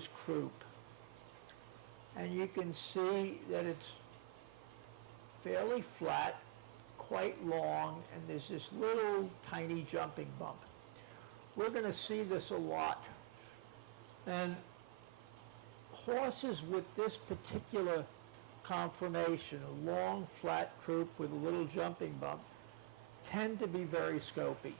his croup. And you can see that it's fairly flat, quite long, and there's this little tiny jumping bump. We're going to see this a lot. And horses with this particular conformation, a long flat croup with a little jumping bump, tend to be very scopy.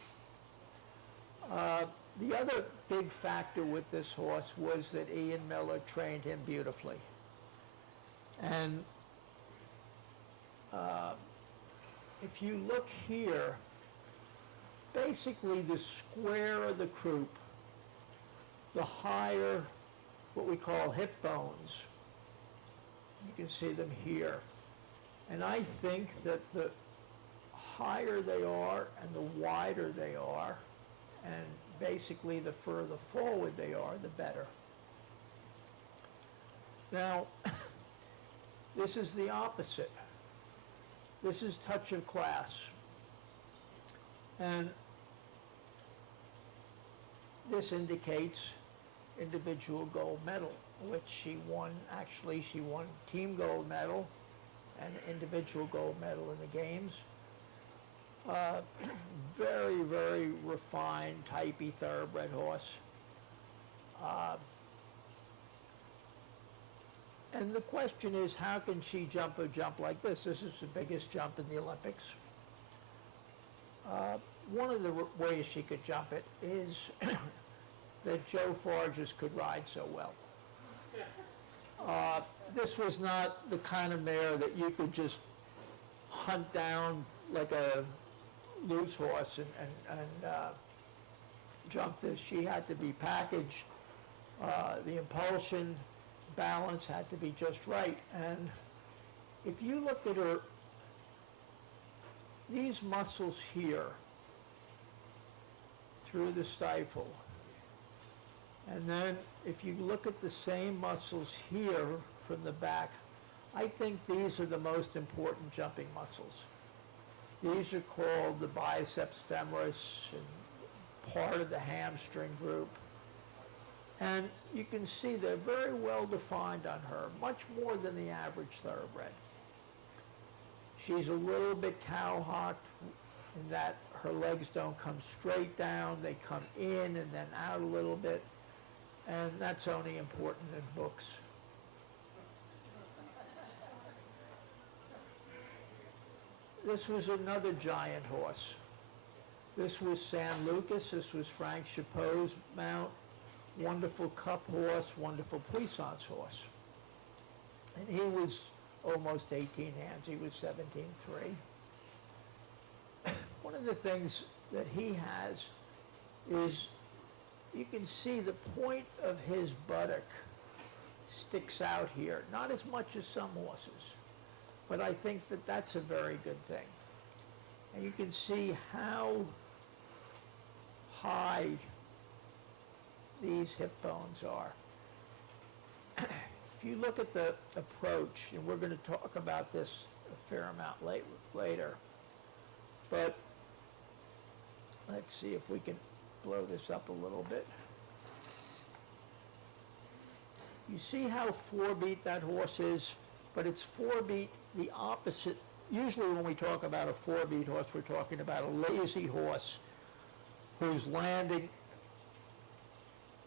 The other big factor with this horse was that Ian Miller trained him beautifully. And if you look here, basically the square of the croup, the higher what we call hip bones, you can see them here. And I think that the higher they are and the wider they are, and basically the further forward they are, the better. Now, this is the opposite. This is touch of class. And this indicates individual gold medal, which she won. Actually, she won team gold medal and individual gold medal in the games. Very, very refined, typey thoroughbred horse. And the question is, how can she jump a jump like this? This is the biggest jump in the Olympics. One of the ways she could jump it is that Joe Farges could ride so well. This was not the kind of mare that you could just hunt down like a loose horse and jump this. She had to be packaged. The impulsion, balance had to be just right. And if you look at her, these muscles here through the stifle, and then if you look at the same muscles here from the back, I think these are the most important jumping muscles. These are called the biceps femoris and part of the hamstring group. And you can see they're very well defined on her, much more than the average thoroughbred. She's a little bit cow-hocked in that her legs don't come straight down, they come in and then out a little bit, and that's only important in books. This was another giant horse. This was San Lucas, this was Frank Chapeau's mount. Wonderful cup horse, wonderful puissance horse. And he was almost 18 hands. He was 17.3. One of the things that he has is you can see the point of his buttock sticks out here. Not as much as some horses, but I think that that's a very good thing. And you can see how high these hip bones are. If you look at the approach, and we're going to talk about this a fair amount later, but let's see if we can blow this up a little bit. You see how four-beat that horse is, but it's four-beat the opposite. Usually when we talk about a four-beat horse, we're talking about a lazy horse who's landing,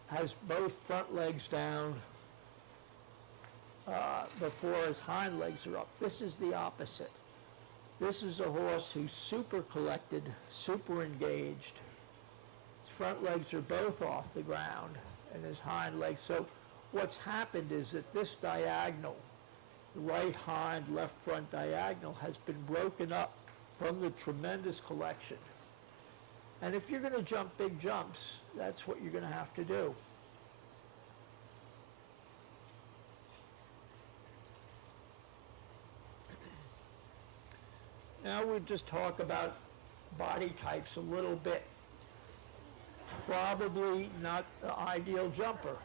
has both front legs down before his hind legs are up. This is the opposite. This is a horse who's super collected, super engaged. His front legs are both off the ground and his hind legs. So what's happened is that this diagonal, the right hind, left front diagonal, has been broken up from the tremendous collection. And if you're going to jump big jumps, that's what you're going to have to do. Now we'll just talk about body types a little bit. Probably not the ideal jumper.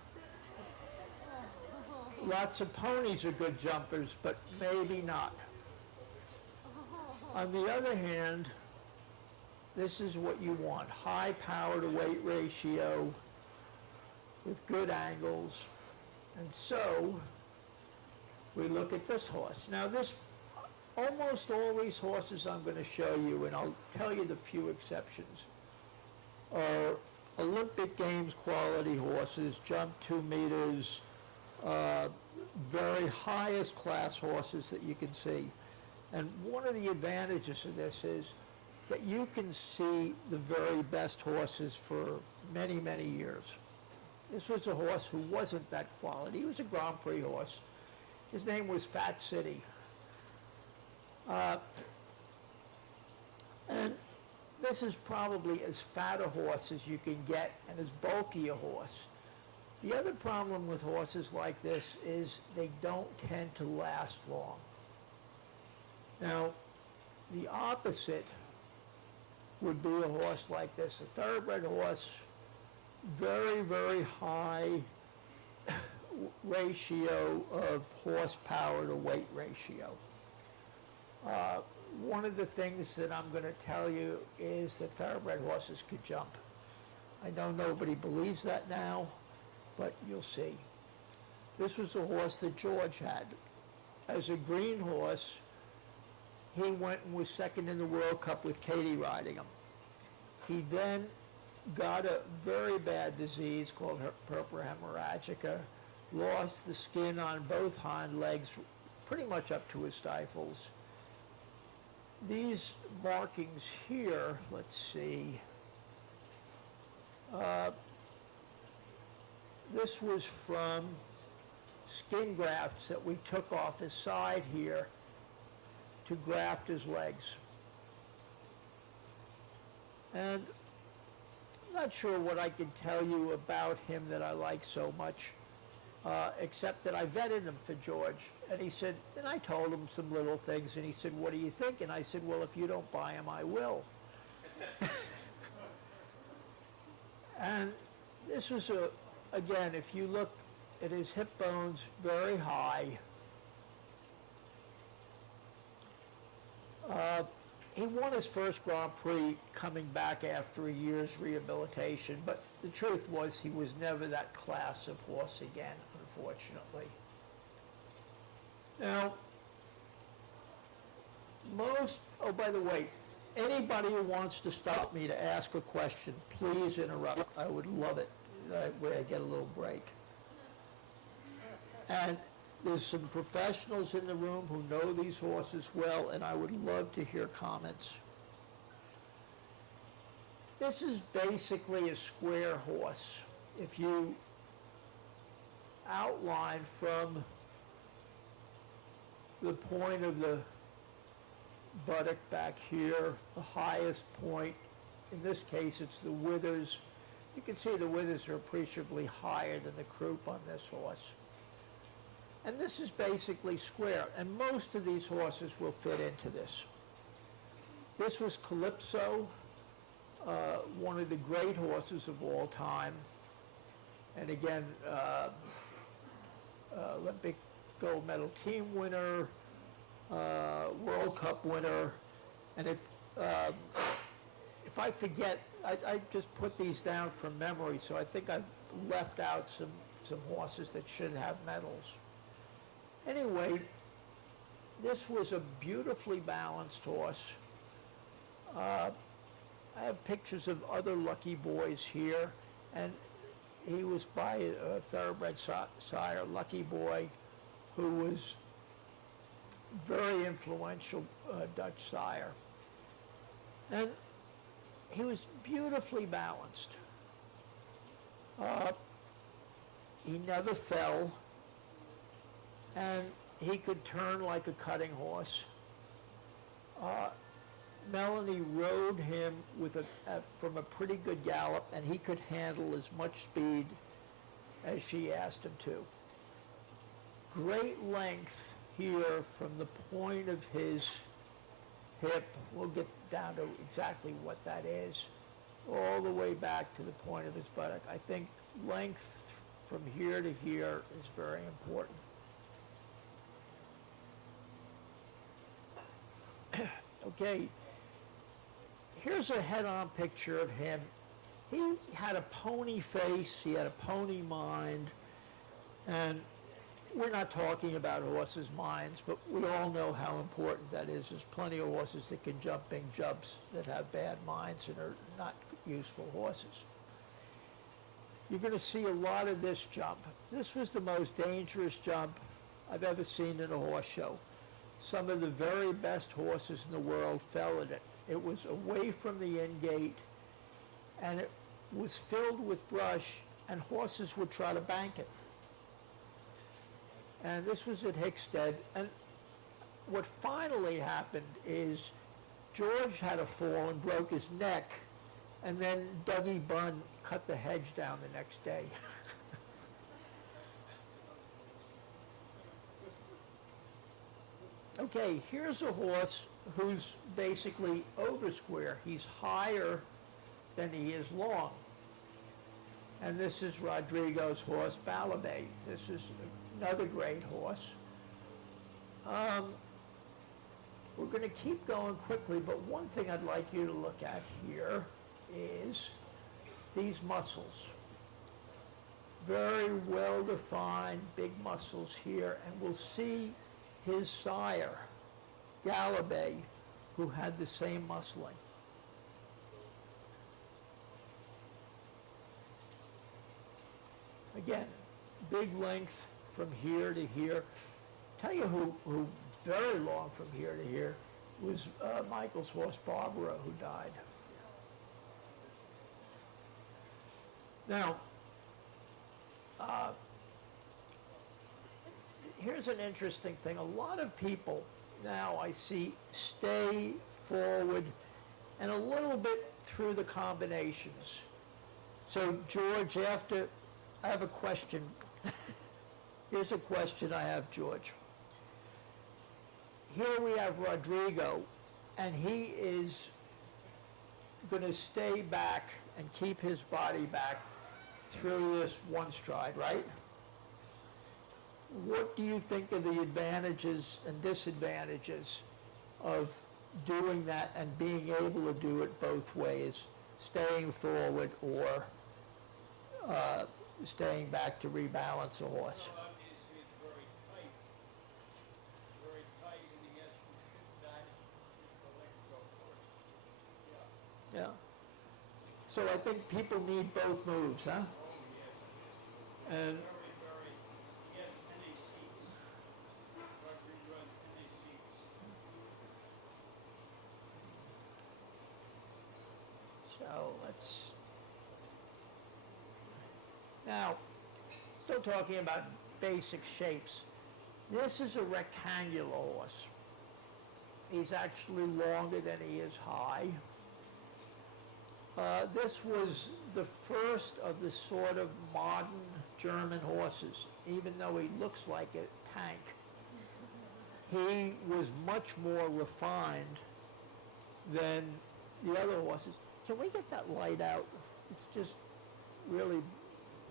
Lots of ponies are good jumpers, but maybe not. On the other hand, this is what you want. High power to weight ratio with good angles. And so, we look at this horse. Now almost all these horses I'm going to show you, and I'll tell you the few exceptions, are Olympic Games quality horses, jump 2 meters, very highest class horses that you can see. And one of the advantages of this is that you can see the very best horses for many, many years. This was a horse who wasn't that quality. He was a Grand Prix horse. His name was Fat City. And this is probably as fat a horse as you can get and as bulky a horse. The other problem with horses like this is they don't tend to last long. Now, the opposite would be a horse like this, a thoroughbred horse, very, very high ratio of horsepower to weight ratio. One of the things that I'm going to tell you is that thoroughbred horses could jump. I know nobody believes that now, but you'll see. This was a horse that George had. As a green horse, he went and was second in the World Cup with Katie riding him. He then got a very bad disease called purpura hemorrhagica, lost the skin on both hind legs pretty much up to his stifles. These markings here, let's see, this was from skin grafts that we took off his side here to graft his legs. And I'm not sure what I can tell you about him that I like so much, except that I vetted him for George. And he said, and I told him some little things, and he said, what do you think? And I said, well, if you don't buy him, I will. And this was again, if you look at his hip bones, very high. He won his first Grand Prix coming back after a year's rehabilitation, but the truth was he was never that class of horse again, unfortunately. Now, oh, by the way, anybody who wants to stop me to ask a question, please interrupt. I would love it. That way I get a little break. And there's some professionals in the room who know these horses well, and I would love to hear comments. This is basically a square horse. If you outline from the point of the buttock back here, the highest point, in this case it's the withers. You can see the withers are appreciably higher than the croup on this horse. And this is basically square, and most of these horses will fit into this. This was Calypso, one of the great horses of all time. And again, Olympic gold medal team winner, World Cup winner. And if I forget, I just put these down from memory, so I think I've left out some horses that should have medals. Anyway, this was a beautifully balanced horse. I have pictures of other lucky boys here, and he was by a thoroughbred sire, Lucky Boy, who was very influential Dutch sire. And he was beautifully balanced. He never fell, and he could turn like a cutting horse. Melanie rode him from a pretty good gallop, and he could handle as much speed as she asked him to. Great length here from the point of his hip, we'll get down to exactly what that is, all the way back to the point of his buttock. I think length from here to here is very important. Okay, here's a head-on picture of him. He had a pony face, he had a pony mind, And we're not talking about horses' minds, but we all know how important that is. There's plenty of horses that can jump big jumps that have bad minds and are not useful horses. You're going to see a lot of this jump. This was the most dangerous jump I've ever seen in a horse show. Some of the very best horses in the world fell in it. It was away from the end gate, and it was filled with brush, and horses would try to bank it. And this was at Hickstead, and what finally happened is George had a fall and broke his neck, and then Dougie Bunn cut the hedge down the next day. Okay, here's a horse who's basically over square. He's higher than he is long. And this is Rodrigo's horse, Baloubet. This is another great horse. We're going to keep going quickly, but one thing I'd like you to look at here is these muscles. Very well-defined, big muscles here, and we'll see his sire, Baloubet, who had the same muscling. Again, big length from here to here. Tell you who very long from here to here was Michael's horse, Barbara, who died. Now, here's an interesting thing. A lot of people now I see stay forward and a little bit through the combinations. So George, I have a question. Here's a question I have, George. Here we have Rodrigo, and he is going to stay back and keep his body back through this one stride, right? What do you think are the advantages and disadvantages of doing that and being able to do it both ways, staying forward or staying back to rebalance a horse? Well, obviously it's very tight, and he has to shift back the legs, of course. Yeah. So I think people need both moves, huh? Oh, yes. And Very, he has many seats. Rodrigo has many seats. so let's, now, still talking about basic shapes. This is a rectangular horse. He's actually longer than he is high. This was the first of the sort of modern German horses, even though he looks like a tank. He was much more refined than the other horses. Can we get that light out? It's just really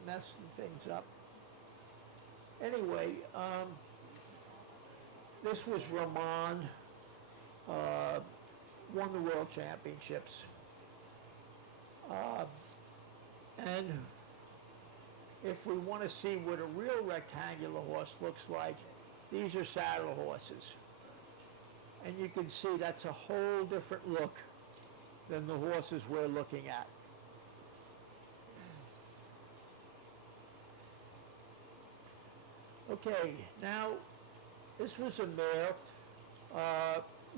messing things up. Anyway, this was Ramon, won the World Championships. And if we want to see what a real rectangular horse looks like, these are saddle horses. And you can see that's a whole different look than the horses we're looking at. Okay, now this was a mare.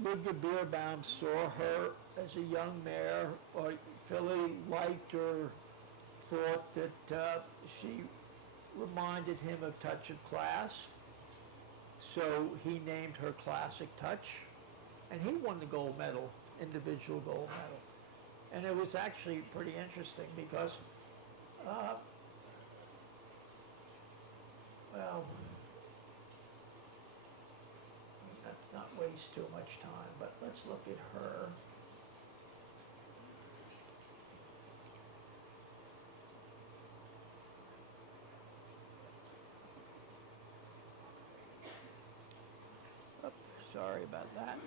Ludwig Bierbaum saw her as a young mare, or Philly liked or thought that she reminded him of Touch of Class. So he named her Classic Touch, and he won the gold medal, individual gold medal. And it was actually pretty interesting because, well, let's not waste too much time, but let's look at her. Sorry about that.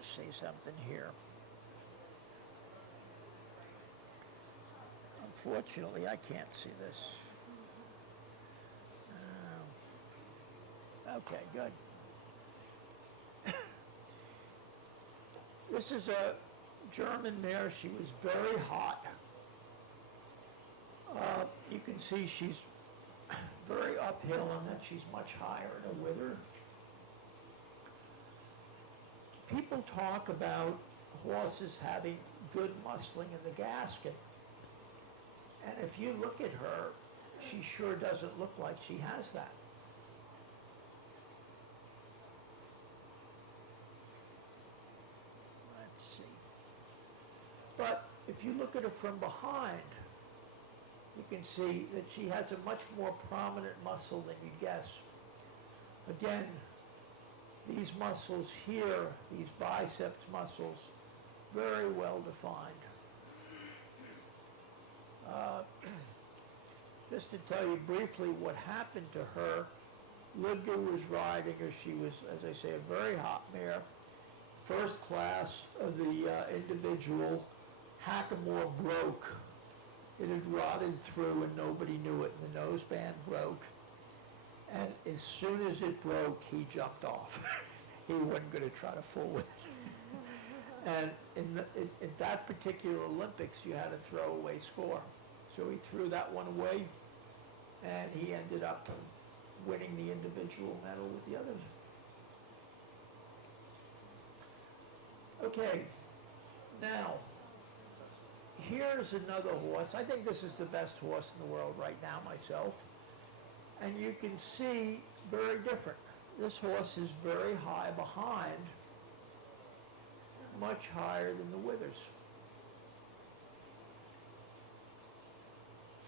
to say something here. Unfortunately, I can't see this. Okay, good. This is a German mare. She was very hot. You can see she's very uphill and then she's much higher in a wither. People talk about horses having good muscling in the gasket. And if you look at her, she sure doesn't look like she has that. Let's see. But if you look at her from behind, you can see that she has a much more prominent muscle than you'd guess. Again, these muscles here, these biceps muscles, very well defined. Just to tell you briefly what happened to her, Ludger was riding her. She was, as I say, a very hot mare. First class of the individual, Hackamore broke. It had rotted through and nobody knew it, and the noseband broke. And as soon as it broke, he jumped off. He wasn't going to try to fool with it. And in that particular Olympics, you had a throwaway score. So he threw that one away, and he ended up winning the individual medal with the others. Okay, now, here's another horse. I think this is the best horse in the world right now myself. And you can see very different. This horse is very high behind, much higher than the withers.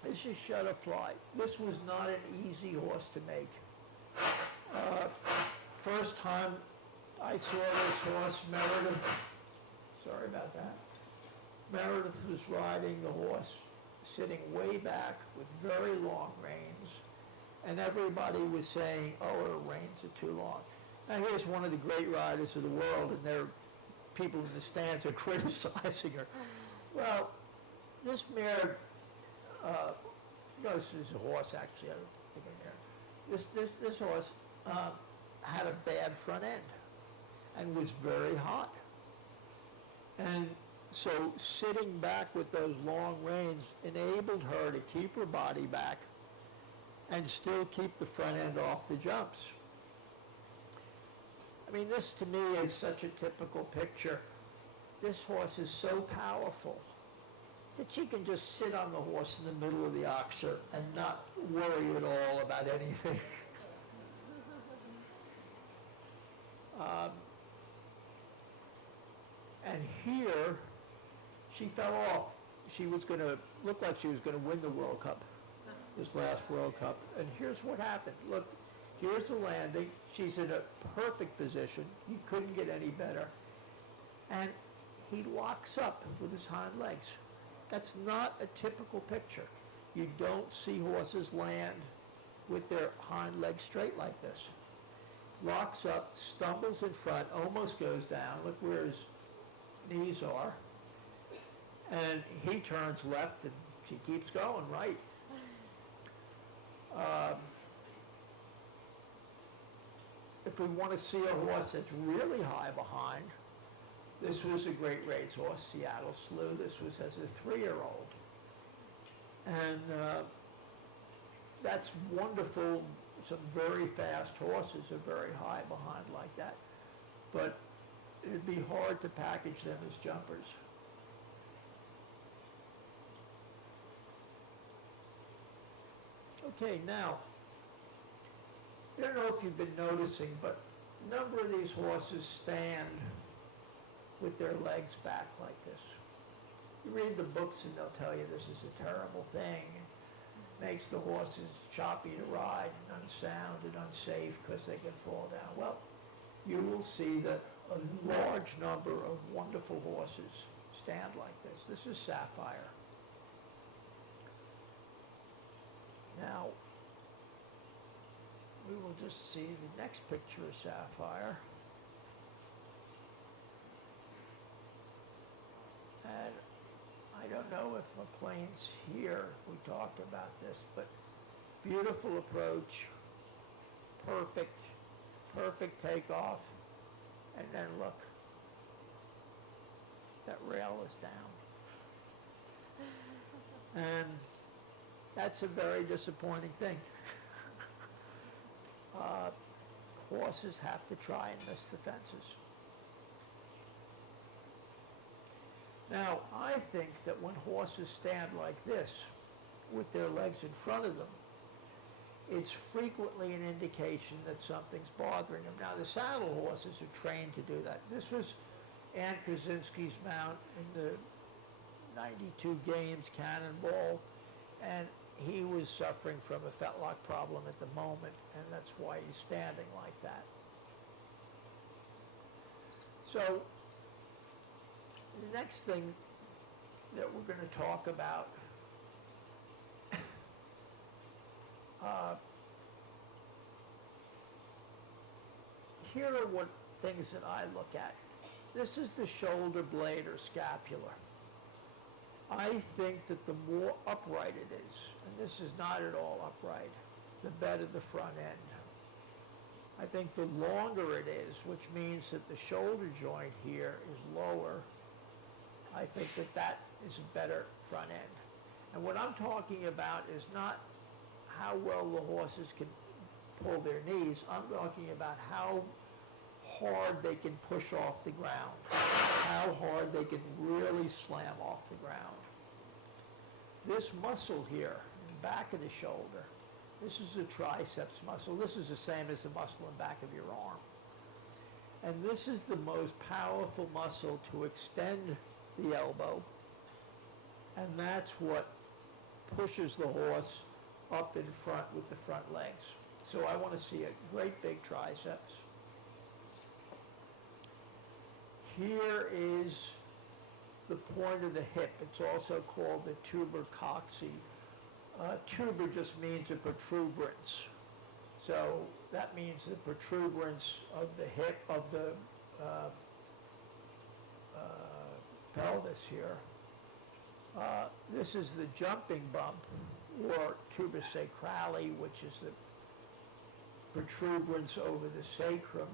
This is Shutterfly. This was not an easy horse to make. First time I saw this horse, Meredith, sorry about that. Meredith was riding the horse, sitting way back with very long reins, and everybody was saying, oh, her reins are too long. Now here's one of the great riders of the world, and there are people in the stands are criticizing her. Well, this mare, no, this is a horse actually, I don't think a mare. This horse had a bad front end and was very hot. And so sitting back with those long reins enabled her to keep her body back and still keep the front end off the jumps. I mean, this to me is such a typical picture. This horse is so powerful that she can just sit on the horse in the middle of the oxer and not worry at all about anything. And here, she fell off. She was going to look like she was going to win the World Cup, this last World Cup. And here's what happened. Look, here's the landing. She's in a perfect position. You couldn't get any better. And he locks up with his hind legs. That's not a typical picture. You don't see horses land with their hind legs straight like this. Locks up, stumbles in front, almost goes down. Look where his knees are. And he turns left and she keeps going right. If we want to see a horse that's really high behind, this was a great race horse, Seattle Slew. This was as a 3-year-old. And that's wonderful. Some very fast horses are very high behind like that. But it'd be hard to package them as jumpers. Okay, now, I don't know if you've been noticing, but a number of these horses stand with their legs back like this. You read the books and they'll tell you this is a terrible thing. It makes the horses choppy to ride and unsound and unsafe because they can fall down. Well, you will see that a large number of wonderful horses stand like this. This is Sapphire. Now, we will just see the next picture of Sapphire. know if McLean's here, we talked about this, but beautiful approach, perfect takeoff, and then look, that rail is down. And that's a very disappointing thing. Horses have to try and miss the fences. Now, I think that when horses stand like this, with their legs in front of them, it's frequently an indication that something's bothering them. Now, the saddle horses are trained to do that. This was Ann Krasinski's mount in the 92 Games Cannonball, and he was suffering from a fetlock problem at the moment, and that's why he's standing like that. So, the next thing that we're going to talk about here are what things that I look at. This is the shoulder blade or scapula. I think that the more upright it is, and this is not at all upright, the better the front end. I think the longer it is, which means that the shoulder joint here is lower, I think that that is a better front end. And what I'm talking about is not how well the horses can pull their knees. I'm talking about how hard they can push off the ground, how hard they can really slam off the ground. This muscle here, in the back of the shoulder, this is a triceps muscle. This is the same as the muscle in the back of your arm. And this is the most powerful muscle to extend the elbow, and that's what pushes the horse up in front with the front legs. So I want to see a great big triceps. Here is the point of the hip. It's also called the tuber coxae. Tuber just means a protuberance. So that means the protuberance of the hip, of the pelvis here. This is the jumping bump, or tuber sacrale, which is the protuberance over the sacrum.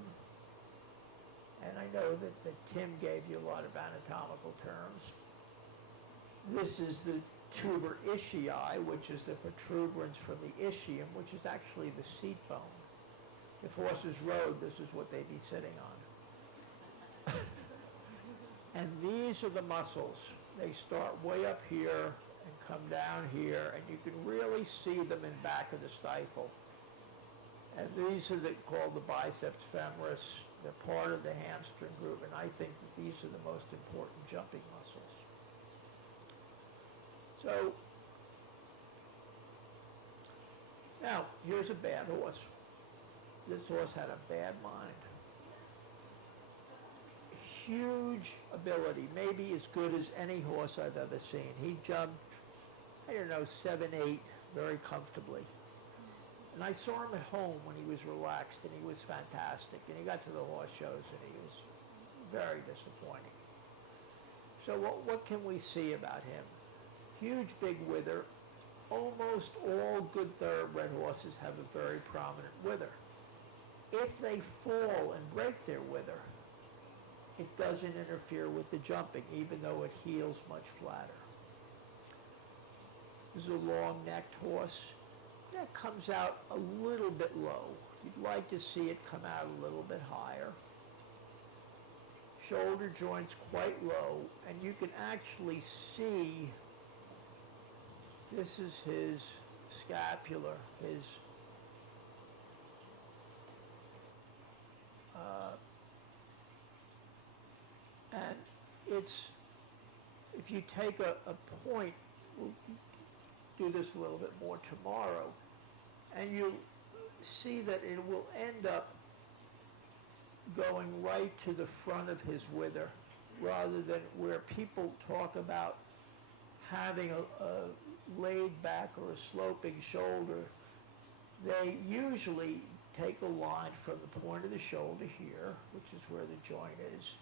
And I know that Tim gave you a lot of anatomical terms. This is the tuber ischii, which is the protuberance from the ischium, which is actually the seat bone. If horses rode, this is what they'd be sitting on. And these are the muscles. They start way up here and come down here, and you can really see them in back of the stifle. And these are called the biceps femoris. They're part of the hamstring group, and I think that these are the most important jumping muscles. So, now, here's a bad horse. This horse had a bad mind. Huge ability, maybe as good as any horse I've ever seen. He jumped, I don't know, 7-8 very comfortably. And I saw him at home when he was relaxed, and he was fantastic. And he got to the horse shows, and he was very disappointing. So what can we see about him? Huge big wither. Almost all good thoroughbred horses have a very prominent wither. If they fall and break their wither, it doesn't interfere with the jumping, even though it heals much flatter. This is a long-necked horse. That comes out a little bit low. You'd like to see it come out a little bit higher. Shoulder joints quite low, and you can actually see this is his scapula, his and it's, if you take a point, we'll do this a little bit more tomorrow, and you see that it will end up going right to the front of his wither, rather than where people talk about having a laid back or a sloping shoulder. They usually take a line from the point of the shoulder here, which is where the joint is,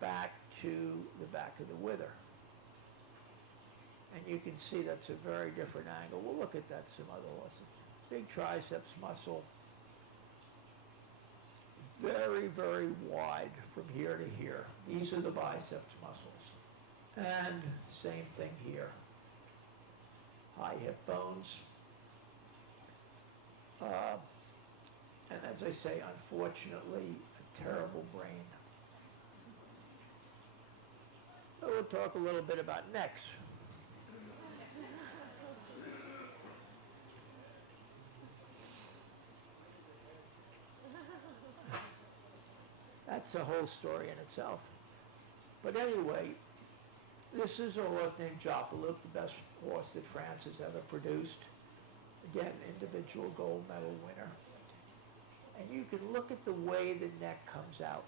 back to the back of the wither. And you can see that's a very different angle. We'll look at that some other horses. Big triceps muscle. Very, very wide from here to here. These are the biceps muscles. And same thing here. High hip bones. And as I say, unfortunately, a terrible brain. So we'll talk a little bit about necks. That's a whole story in itself. But anyway, this is a horse named Baloubet, the best horse that France has ever produced. Again, individual gold medal winner. And you can look at the way the neck comes out.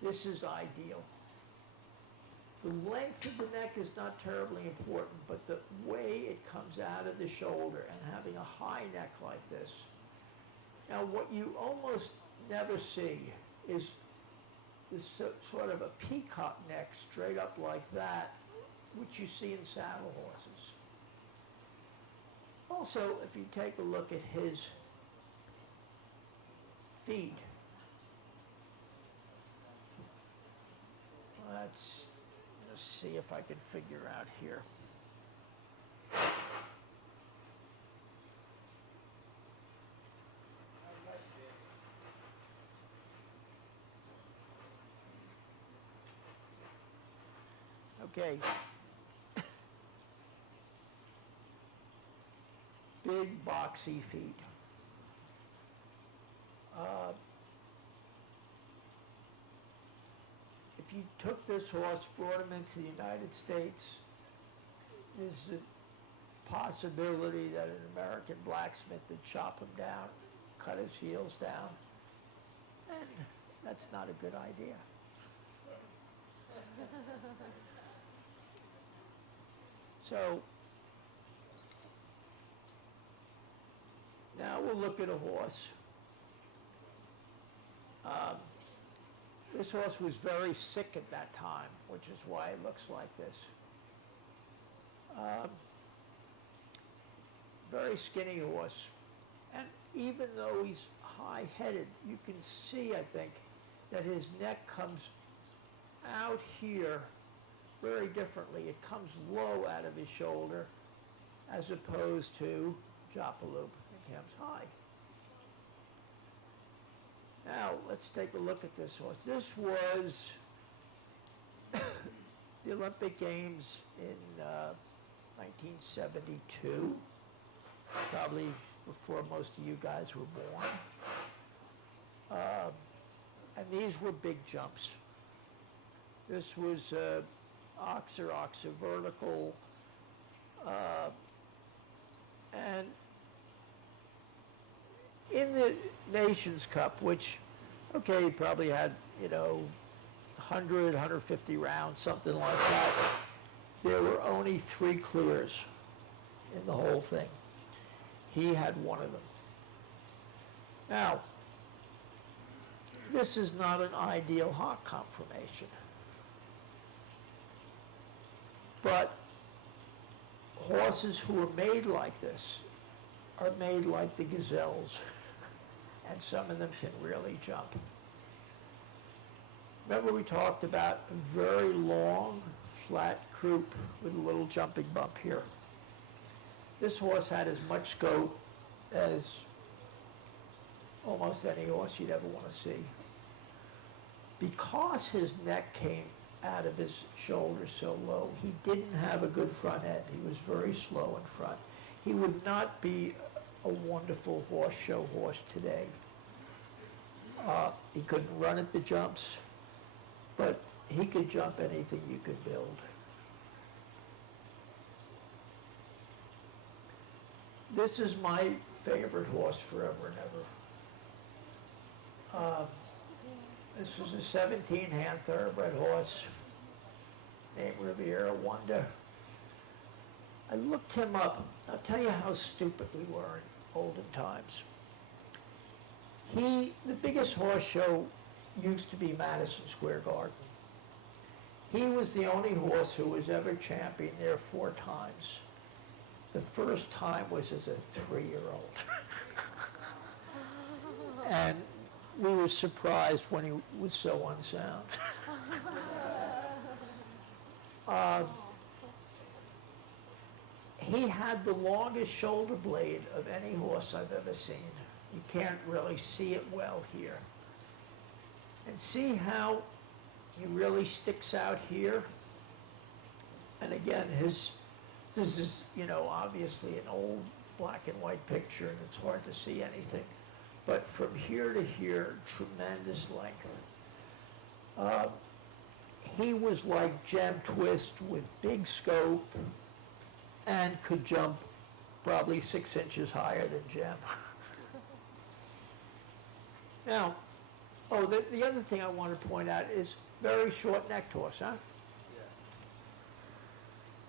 This is ideal. The length of the neck is not terribly important, but the way it comes out of the shoulder and having a high neck like this. Now, what you almost never see is this sort of a peacock neck straight up like that, which you see in saddle horses. Also, if you take a look at his feet, let's see if I can figure out here. Okay. Big boxy feet. If you took this horse, brought him into the United States, there's a possibility that an American blacksmith would chop him down, cut his heels down, and that's not a good idea. So, now we'll look at a horse. This horse was very sick at that time, which is why it looks like this. Very skinny horse. And even though he's high-headed, you can see, I think, that his neck comes out here very differently. It comes low out of his shoulder as opposed to Baloubet. It comes high. Now, let's take a look at this horse. This was the Olympic Games in 1972, probably before most of you guys were born. And these were big jumps. This was oxer vertical, and in the Nations Cup, which, okay, he probably had, 100, 150 rounds, something like that, there were only 3 clears in the whole thing. He had one of them. Now, this is not an ideal hock conformation. But horses who are made like this are made like the gazelles, and some of them can really jump. Remember we talked about a very long, flat croup with a little jumping bump here. This horse had as much scope as almost any horse you'd ever want to see. Because his neck came out of his shoulder so low, he didn't have a good front end. He was very slow in front. He would not be a wonderful horse show horse today. He couldn't run at the jumps, but he could jump anything you could build. This is my favorite horse forever and ever. This was a 17-hand Thoroughbred horse named Riviera Wonder. I looked him up. I'll tell you how stupid we were in olden times. The biggest horse show used to be Madison Square Garden. He was the only horse who was ever champion there 4 times. The first time was as a 3-year-old. And we were surprised when he was so unsound. He had the longest shoulder blade of any horse I've ever seen. You can't really see it well here. And see how he really sticks out here? And again, this is, obviously an old black and white picture and it's hard to see anything. But from here to here, tremendous length. He was like Gem Twist with big scope and could jump probably 6 inches higher than Gem. Now, the other thing I want to point out is very short-necked horse, huh?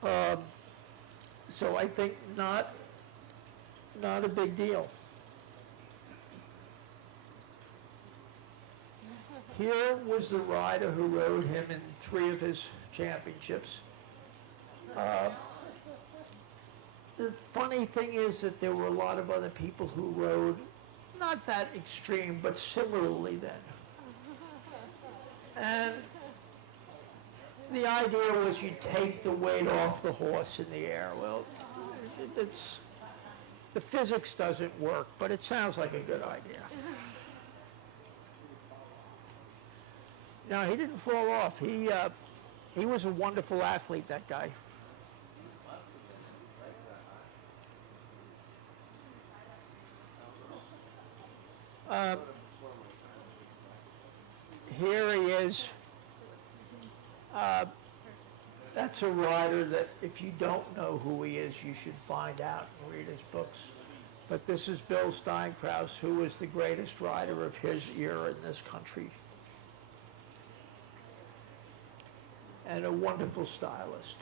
Yeah. So I think not a big deal. Here was the rider who rode him in 3 of his championships. The funny thing is that there were a lot of other people who rode, not that extreme, but similarly then. And the idea was you take the weight off the horse in the air. Well, the physics doesn't work, but it sounds like a good idea. No, he didn't fall off. He was a wonderful athlete, that guy. Here he is. That's a rider that if you don't know who he is, you should find out and read his books. But this is Bill Steinkraus, who was the greatest rider of his era in this country. And a wonderful stylist.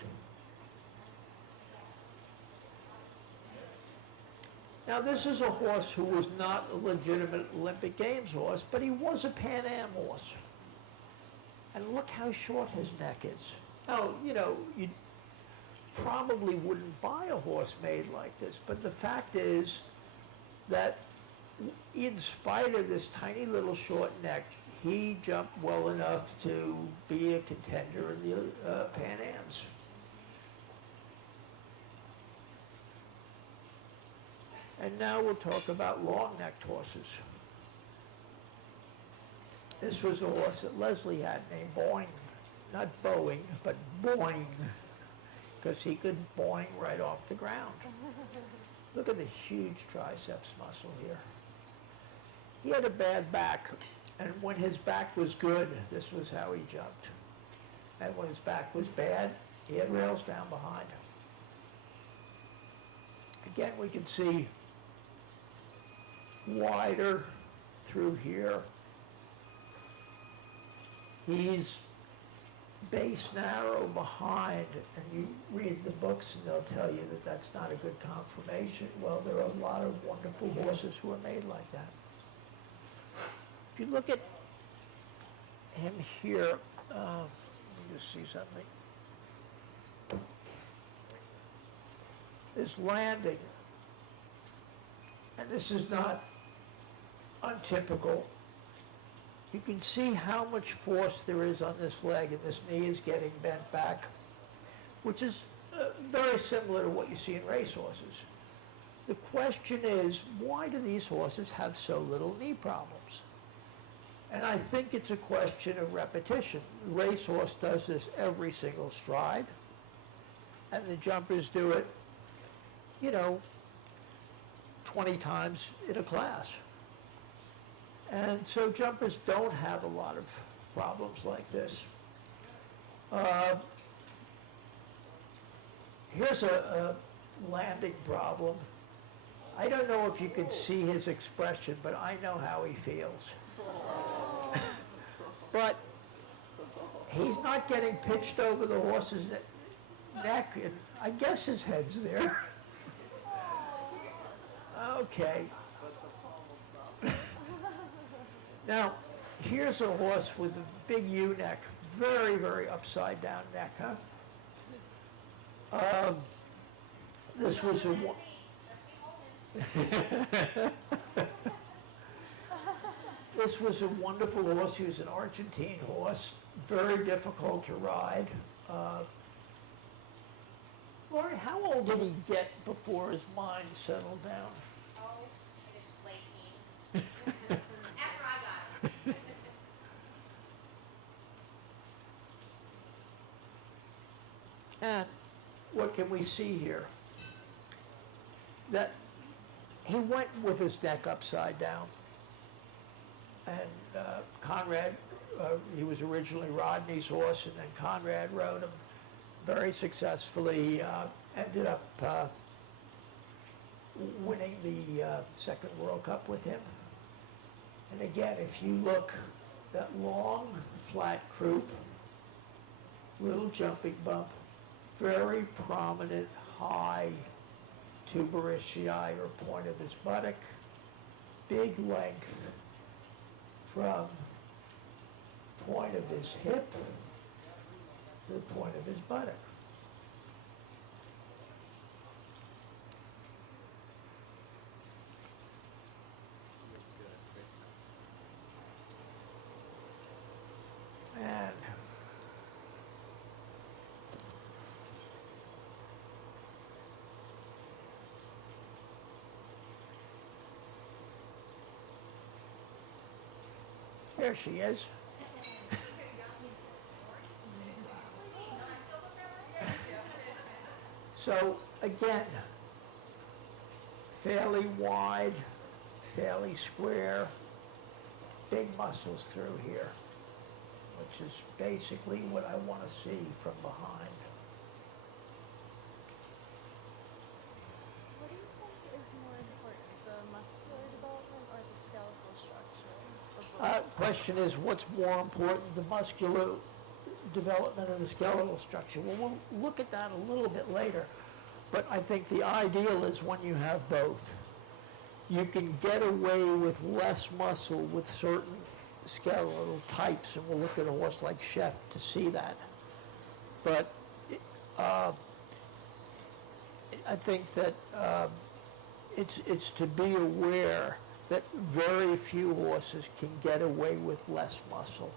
Now this is a horse who was not a legitimate Olympic Games horse, but he was a Pan Am horse. And look how short his neck is. Now, you probably wouldn't buy a horse made like this, but the fact is that in spite of this tiny little short neck, he jumped well enough to be a contender in the Pan Ams. And now we'll talk about long-necked horses. This was a horse that Leslie had named Boing. Not Boing, but Boing, because he could boing right off the ground. Look at the huge triceps muscle here. He had a bad back, and when his back was good, this was how he jumped. And when his back was bad, he had rails down behind him. Again, we can see wider through here. He's base narrow behind, and you read the books and they'll tell you that that's not a good conformation. Well, there are a lot of wonderful horses who are made like that. If you look at him here, let me just see something. This landing, and this is not untypical. You can see how much force there is on this leg, and this knee is getting bent back, which is very similar to what you see in racehorses. The question is, why do these horses have so little knee problems? And I think it's a question of repetition. The racehorse does this every single stride, and the jumpers do it, 20 times in a class. And so jumpers don't have a lot of problems like this. Here's a landing problem. I don't know if you can see his expression, but I know how he feels. But he's not getting pitched over the horse's neck, and I guess his head's there. Okay. Now, here's a horse with a big U-neck, very, very upside down neck, huh? This was a, this was a wonderful horse. He was an Argentine horse, very difficult to ride. Lori, how old did he get before his mind settled down? Oh, I guess late teens. After I got him. And what can we see here? That he went with his neck upside down. And Conrad, he was originally Rodney's horse, and then Conrad rode him very successfully. Ended up winning the second World Cup with him. And again, if you look, that long, flat croup, little jumping bump, very prominent, high tuberosity or point of his buttock, big length from point of his hip to the point of his buttock. And there she is. So again, fairly wide, fairly square, big muscles through here, which is basically what I want to see from behind. What do you think is more important, the muscular development or the skeletal structure? Question is, what's more important, the muscular development or the skeletal structure? Well, we'll look at that a little bit later, but I think the ideal is when you have both. You can get away with less muscle with certain skeletal types, and we'll look at a horse like Chef to see that. But I think that it's to be aware that very few horses can get away with less muscle.